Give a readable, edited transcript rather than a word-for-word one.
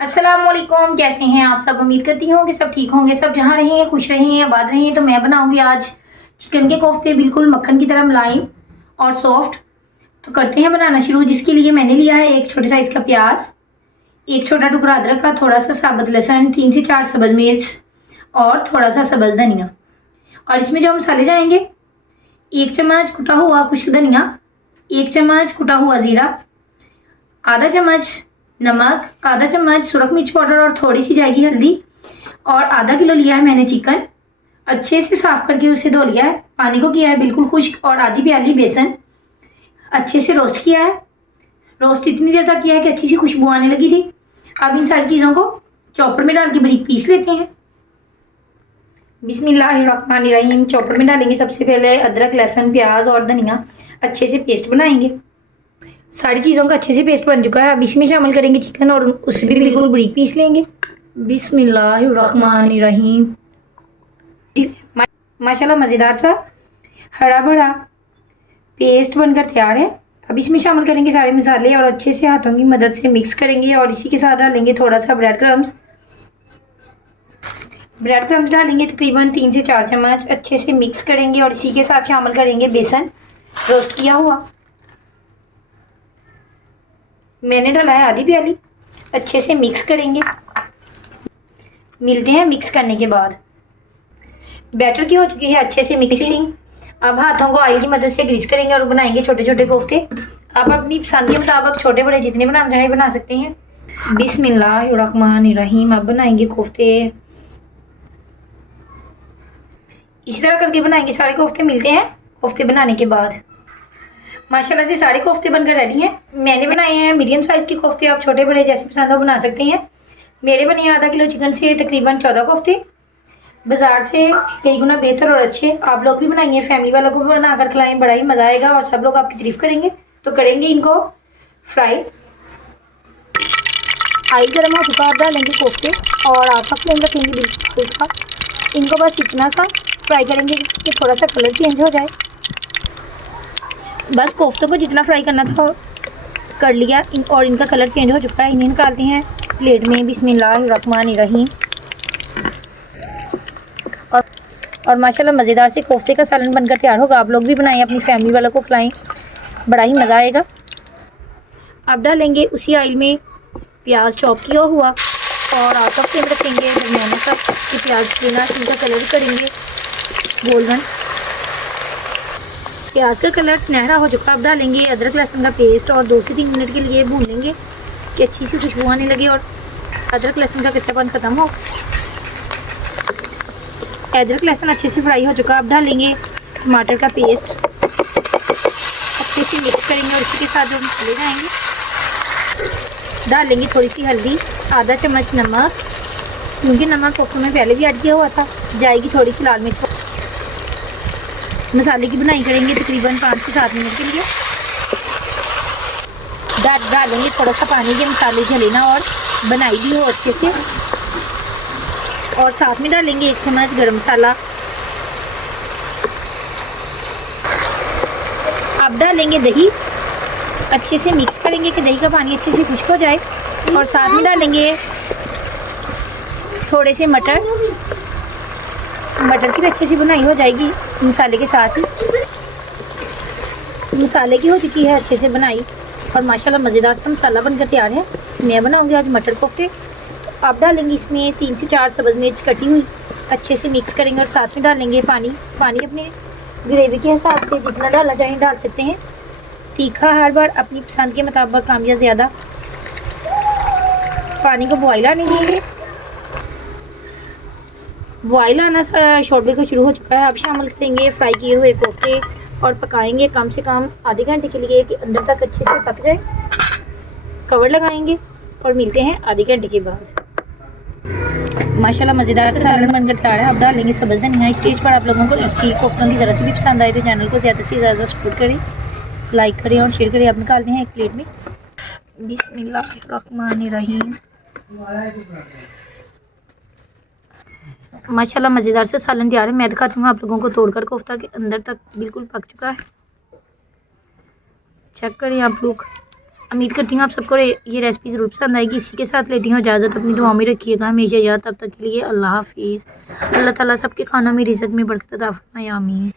अस्सलामुअलैकुम, कैसे हैं आप सब। उम्मीद करती हूँ कि सब ठीक होंगे। सब जहाँ रहें खुश रहें आबाद रहें। तो मैं बनाऊंगी आज चिकन के कोफ्ते, बिल्कुल मक्खन की तरह मुलायम और सॉफ्ट। तो करते हैं बनाना शुरू। जिसके लिए मैंने लिया है एक छोटे साइज़ का प्याज, एक छोटा टुकड़ा अदरक का, थोड़ा सा साबुत लहसुन, 3 से 4 सब्ज़ मिर्च और थोड़ा सा सब्ज़ धनिया। और इसमें जो मसाले जाएंगे, 1 चम्मच कुटा हुआ खुश्क धनिया, 1 चम्मच कुटा हुआ ज़ीरा, आधा चम्मच नमक, आधा चम्मच सुरख मिर्च पाउडर और थोड़ी सी जाएगी हल्दी। और आधा किलो लिया है मैंने चिकन, अच्छे से साफ करके उसे धो लिया है, पानी को किया है बिल्कुल खुश्क। और आधी प्याली बेसन अच्छे से रोस्ट किया है। रोस्ट इतनी देर तक किया है कि अच्छी सी खुशबू आने लगी थी। अब इन सारी चीज़ों को चॉपर में डाल के बारीक पीस लेते हैं। बिस्मिल्लाहिर्रहमानिर्रहीम। चॉपर में डालेंगे सबसे पहले अदरक, लहसुन, प्याज और धनिया, अच्छे से पेस्ट बनाएंगे। सारी चीज़ों का अच्छे से पेस्ट बन चुका है। अब इसमें शामिल करेंगे चिकन और उसे भी बिल्कुल बारीक पीस लेंगे। बिस्मिल्लाहिर्रहमानिर्रहीम। माशाल्लाह मज़ेदार सा हरा भरा पेस्ट बनकर तैयार है। अब इसमें शामिल करेंगे सारे मसाले और अच्छे से हाथों की मदद से मिक्स करेंगे। और इसी के साथ डालेंगे थोड़ा सा ब्रेड क्रम्स। ब्रेड क्रम्स डालेंगे तकरीबन 3 से 4 चम्मच, अच्छे से मिक्स करेंगे। और इसी के साथ शामिल करेंगे बेसन रोस्ट किया हुआ, मैंने डाला है आधी प्याली, अच्छे से मिक्स करेंगे। मिलते हैं मिक्स करने के बाद। बैटर की हो चुकी है अच्छे से मिक्सिंग। अब हाथों को ऑयल की मदद से ग्रीस करेंगे और बनाएंगे छोटे छोटे कोफ्ते। आप अपनी पसंद के मुताबिक छोटे बड़े जितने बनाना चाहें बना सकते हैं। बिस्मिल्लाहिर्रहमानिर्रहीम। अब बनाएंगे कोफ्ते, इसी तरह करके बनाएंगे सारे कोफ्ते। मिलते हैं कोफ्ते बनाने के बाद। माशाल्लाह से सारे कोफ्ते बनकर रेडी हैं। मैंने बनाए हैं मीडियम साइज़ के कोफ्ते, आप छोटे बड़े जैसे पसंद हो बना सकते हैं। मेरे बने हैं आधा किलो चिकन से तकरीबन 14 कोफ्ते, बाज़ार से कई गुना बेहतर और अच्छे। आप लोग भी बनाइए, फैमिली वालों को बनाकर खिलाएं, बड़ा ही मज़ा आएगा और सब लोग आपकी तारीफ़ करेंगे। तो करेंगे इनको फ्राई। ऑयल गर्म हो चुका, आप डालेंगे कोफ्ते और आपका फ्लेम रखेंगे बिल्कुल का। इनको बस इतना सा फ्राई करेंगे कि थोड़ा सा कलर चेंज हो जाए। बस कोफ्तों को जितना फ्राई करना था कर लिया और इनका कलर चेंज हो चुका है। इन्हें निकालते हैं प्लेट में। बिस्मिल्लाहिर्रहमानिर्रहीम। और माशाल्लाह मज़ेदार से कोफ्ते का सालन बनकर तैयार होगा। आप लोग भी बनाएं, अपनी फैमिली वालों को खिलाएं, बड़ा ही मज़ा आएगा। अब डालेंगे उसी ऑयल में प्याज चॉप किया हुआ और आपका फ्लेम रखेंगे दरमियाना तक कि प्याज के ना इनका कलर करेंगे गोल्डन। प्याज का कलर सुनहरा हो चुका। अब डालेंगे अदरक लहसुन का पेस्ट और 2 से 3 मिनट के लिए भून लेंगे कि अच्छी सी खुशबू आने लगे और अदरक लहसुन का कच्चापन ख़त्म हो। अदरक लहसुन अच्छे से फ्राई हो चुका। अब डालेंगे टमाटर का पेस्ट, अच्छे से मिक्स करेंगे। और इसी के साथ जो मसाले जाएंगे, डालेंगे थोड़ी सी हल्दी, आधा चम्मच नमक, क्योंकि नमक कोफ्तों में पहले भी ऐड किया हुआ था। जाएगी थोड़ी सी लाल मिर्च। मसाले की बुनाई करेंगे तकरीबन 5 से 7 मिनट के लिए। डालेंगे थोड़ा सा पानी के मसाले जले ना और बनाई भी हो अच्छे से। और साथ में डालेंगे 1 चम्मच गरम मसाला। अब डालेंगे दही, अच्छे से मिक्स करेंगे कि दही का पानी अच्छे से खुश्क हो जाए। और साथ में डालेंगे थोड़े से मटर की अच्छे से बुनाई हो जाएगी मसाले के साथ ही। मसाले की हो चुकी है अच्छे से बनाई और माशाल्लाह मज़ेदार सा मसाला बनकर तैयार है। मैं बनाऊंगी आज मटर कोफ्ते। आप डालेंगे इसमें 3 से 4 सब्ज़ मिर्च कटी हुई, अच्छे से मिक्स करेंगे। और साथ में डालेंगे पानी अपने ग्रेवी के हिसाब से जितना डालना चाहें डाल सकते हैं। तीखा हर बार अपनी पसंद के मुताबिक, कम या ज़्यादा। पानी को बॉयल आने देंगे। बॉयल आना शॉर्टवे को शुरू हो चुका है। अब शामिल करेंगे फ्राई किए हुए कोफ्ते और पकाएंगे कम से कम आधे घंटे के लिए कि अंदर तक अच्छे से पक जाए। कवर लगाएंगे और मिलते हैं आधे घंटे के बाद। माशाल्लाह मज़ेदार से सालन बनकर तैयार है। अब डालेंगे सब्ज़ धनिया। इस स्टेज पर आप लोगों को इसकी कोफ्तों की ज़रा सी भी पसंद आए तो चैनल को ज़्यादा से ज़्यादा सपोर्ट करें, लाइक करें और शेयर करें। अब निकालते हैं एक प्लेट में। बिस्मिल्लाहिर्रहमानिर्रहीम। माशाल्लाह मज़ेदार से सालन तैयार है। मैं दिखाती हूँ आप लोगों को तोड़कर कोफ्ता के अंदर तक बिल्कुल पक चुका है। चेक करें आप लोग। उम्मीद करती हूँ आप सबको ये रेसिपी ज़रूर पसंद आएगी। इसी के साथ लेती हूँ इजाज़त, अपनी दुआ में रखिएगा हमेशा याद। तब तक के लिए अल्लाह हाफिज़। अल्लाह ताला सबके खानों में रिज़्क में बरकत अता फरमाए, आमीन।